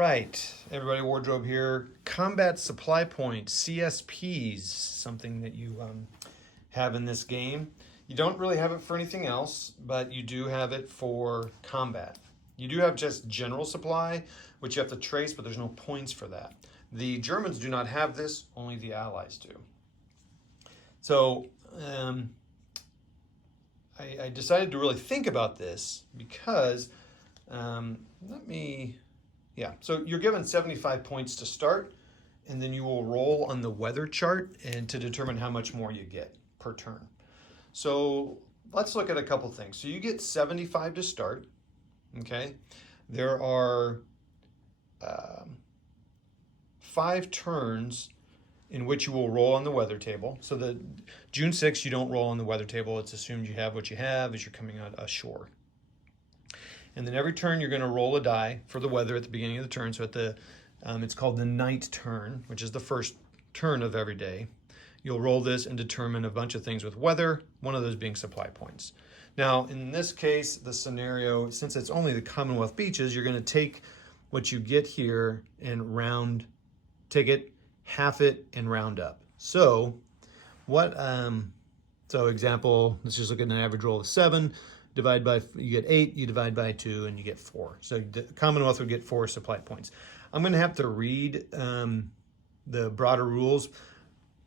right, everybody, Wardrobe here. Combat supply points, CSPs, something that you have in this game. You don't really have it for anything else, but you do have it for combat. You do have just general supply, which you have to trace, but there's no points for that. The Germans do not have this, only the Allies do. So I decided to really think about this because, so you're given 75 points to start, and then you will roll on the weather chart and to determine how much more you get per turn. So let's look at a couple things. So you get 75 to start, okay? There are 5 turns in which you will roll on the weather table. So the June 6th, you don't roll on the weather table. It's assumed you have what you have as you're coming out ashore. And then every turn you're going to roll a die for the weather at the beginning of the turn. So at the it's called the night turn, which is the first turn of every day. You'll roll this and determine a bunch of things with weather, one of those being supply points. Now, in this case, the scenario, since it's only the Commonwealth beaches, you're going to take what you get here and take it, half it, and round up. So example, let's just look at an average roll of 7. Divide by, you get 8, you divide by 2, and you get 4. So the Commonwealth would get 4 supply points. I'm going to have to read the broader rules.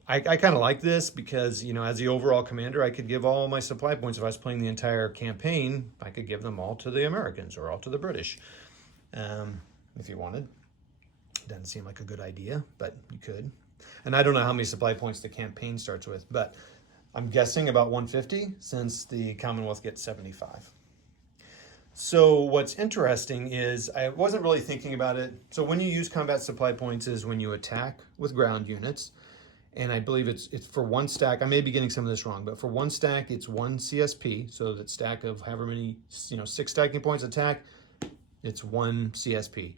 I kind of like this because, as the overall commander, I could give all my supply points. If I was playing the entire campaign, I could give them all to the Americans or all to the British, if you wanted. Doesn't seem like a good idea, but you could. And I don't know how many supply points the campaign starts with, but I'm guessing about 150 since the Commonwealth gets 75. So what's interesting is I wasn't really thinking about it. So when you use combat supply points is when you attack with ground units. And I believe it's for one stack. I may be getting some of this wrong, but for one stack, it's 1 CSP. So that stack of however many, 6 stacking points attack, it's 1 CSP.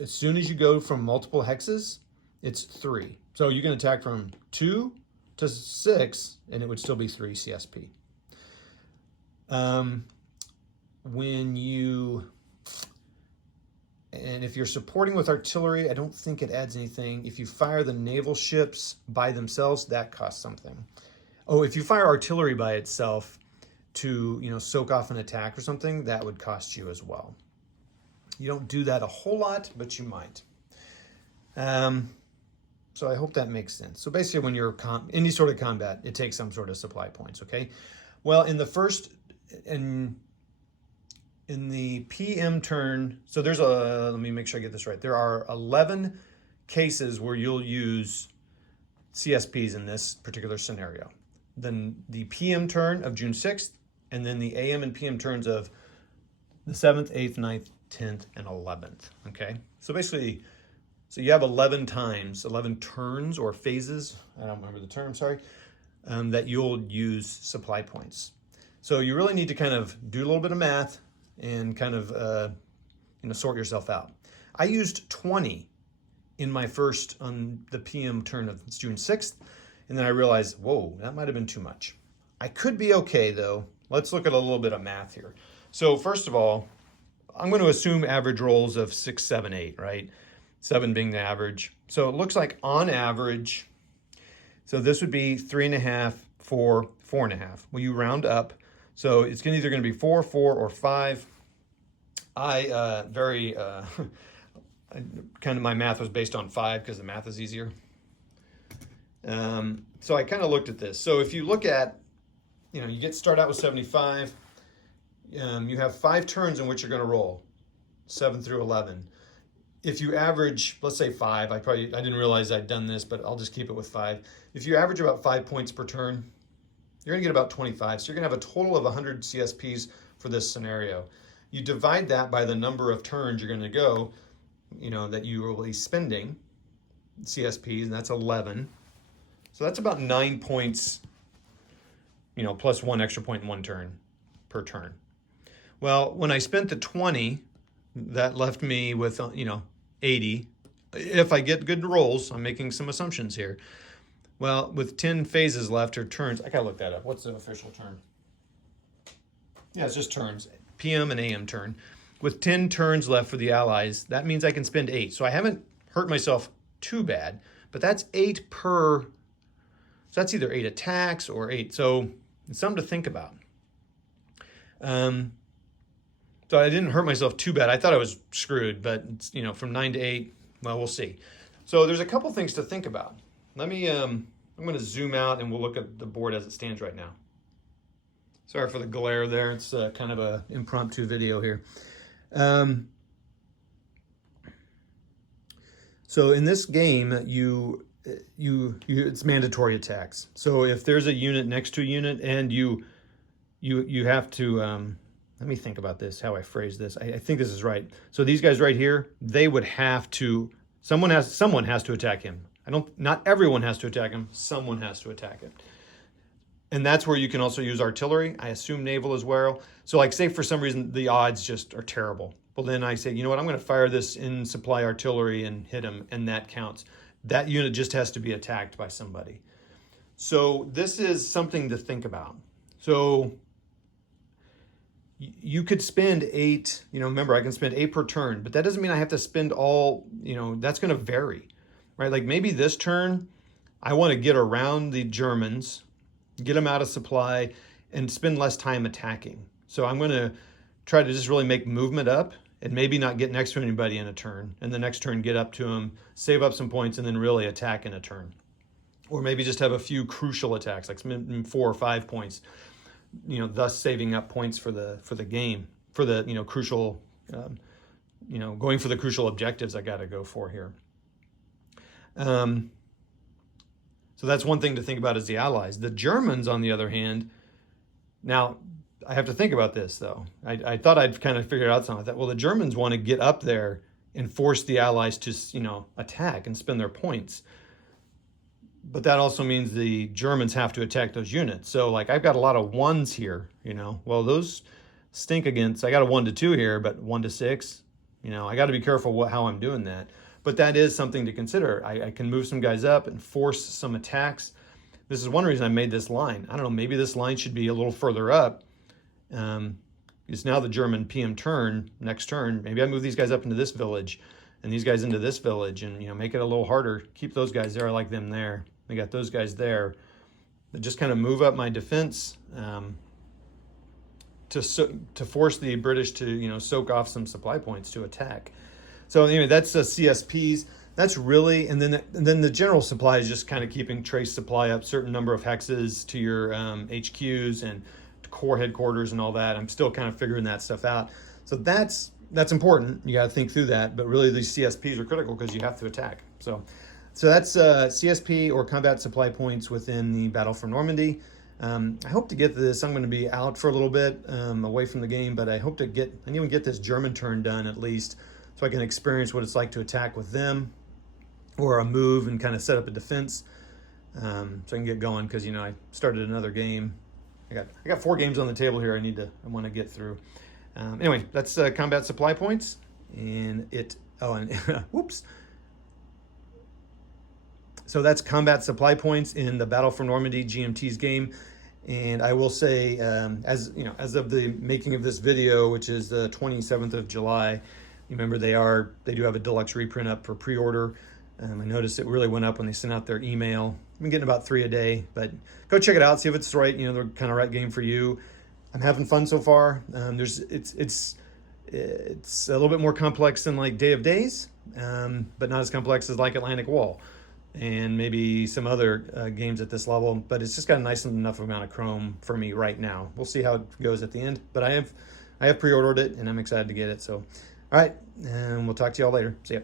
As soon as you go from multiple hexes, it's 3. So you can attack from 2 to 6, and it would still be 3 CSP. And if you're supporting with artillery, I don't think it adds anything. If you fire the naval ships by themselves, that costs something. Oh, if you fire artillery by itself to, soak off an attack or something, that would cost you as well. You don't do that a whole lot, but you might. So I hope that makes sense. So basically when you're any sort of combat, it takes some sort of supply points, okay? Well, in the PM turn, so there's let me make sure I get this right. There are 11 cases where you'll use CSPs in this particular scenario. Then the PM turn of June 6th, and then the AM and PM turns of the 7th, 8th, 9th, 10th, and 11th, okay? So basically, you have 11 turns or phases, I don't remember the term, sorry, that you'll use supply points. So you really need to kind of do a little bit of math and kind of sort yourself out. I used 20 in my first on the PM turn of June 6th, and then I realized, whoa, that might have been too much. I could be okay though. Let's look at a little bit of math here. So first of all, I'm going to assume average rolls of 6, 7, 8, right? 7 being the average. So it looks like on average, so this would be 3.5, 4, 4.5. Well, you round up. So it's either going to be 4, 4, or 5. My math was based on 5 because the math is easier. So I kind of looked at this. So if you look at, start out with 75. You have 5 turns in which you're going to roll, 7 through 11. If you average, let's say 5, I didn't realize I'd done this, but I'll just keep it with 5. If you average about 5 points per turn, you're going to get about 25. So you're going to have a total of 100 CSPs for this scenario. You divide that by the number of turns you're going to go, that you will be spending CSPs, and that's 11. So that's about 9 points, plus 1 extra point in 1 turn per turn. Well, when I spent the 20, that left me with, 80. If I get good rolls, I'm making some assumptions here. Well, with 10 phases left or turns, I gotta look that up. What's the official turn? Yeah, it's just turns, PM and AM turn. with 10 turns left for the Allies, that means I can spend 8. So I haven't hurt myself too bad, but that's 8 per, so that's either 8 attacks or 8. So it's something to think about. So I didn't hurt myself too bad. I thought I was screwed, but you know, from 9 to 8, well, we'll see. So there's a couple things to think about. Let me, I'm going to zoom out and we'll look at the board as it stands right now. Sorry for the glare there. It's kind of an impromptu video here. So in this game, it's mandatory attacks. So if there's a unit next to a unit and you have to, let me think about this, how I phrase this. I think this is right. So these guys right here, they would have to, someone has to attack him. Not everyone has to attack him. Someone has to attack him. And that's where you can also use artillery. I assume naval as well. So like say for some reason the odds just are terrible. Well, then I say, you know what, I'm going to fire this in supply artillery and hit him, and that counts. That unit just has to be attacked by somebody. So this is something to think about. So you could spend 8, you know, remember I can spend 8 per turn, but that doesn't mean I have to spend all, you know, that's going to vary, right? Like maybe this turn, I want to get around the Germans, get them out of supply, and spend less time attacking. So I'm going to try to just really make movement up and maybe not get next to anybody in a turn, and the next turn get up to them, save up some points, and then really attack in a turn. Or maybe just have a few crucial attacks, like 4 or 5 points, you know, thus saving up points for the game, for the, you know, crucial, you know, going for the crucial objectives I got to go for here. So that's one thing to think about is the Allies. The Germans, on the other hand, now I have to think about this though. I thought I'd kind of figured out something. I thought, well, the Germans want to get up there and force the Allies to, you know, attack and spend their points. But that also means the Germans have to attack those units. So like I've got a lot of 1s here, you know, well, those stink against, I got a 1 to 2 here, but 1 to 6, you know, I got to be careful how I'm doing that. But that is something to consider. I can move some guys up and force some attacks. This is one reason I made this line. I don't know, maybe this line should be a little further up. It's now the German PM turn, next turn. Maybe I move these guys up into this village and these guys into this village and, you know, make it a little harder. Keep those guys there. I like them there. I got those guys there. Just kind of move up my defense to force the British to, you know, soak off some supply points to attack. So anyway, that's CSPs. That's really, and then the general supply is just kind of keeping trace supply up, certain number of hexes to your HQs and core headquarters and all that. I'm still kind of figuring that stuff out. So that's important. You got to think through that. But really, these CSPs are critical because you have to attack. So that's CSP or combat supply points within the Battle for Normandy. I hope to get this. I'm going to be out for a little bit away from the game, but I hope to even get this German turn done at least, so I can experience what it's like to attack with them, or a move and kind of set up a defense, so I can get going. Because, you know, I started another game. I got 4 games on the table here. I want to get through. Anyway, that's combat supply points, and whoops. So that's combat supply points in the Battle for Normandy GMTs game. And I will say, as of the making of this video, which is the 27th of July, remember they do have a deluxe reprint up for pre-order. I noticed it really went up when they sent out their email. I've been getting about 3 a day, but go check it out, see if it's right, you know, the kind of right game for you. I'm having fun so far. It's a little bit more complex than like Day of Days, but not as complex as like Atlantic Wall and maybe some other games at this level. But it's just got a nice enough amount of chrome for me right now. We'll see how it goes at the end. But I have pre-ordered it and I'm excited to get it. So, all right, and we'll talk to y'all later. See ya.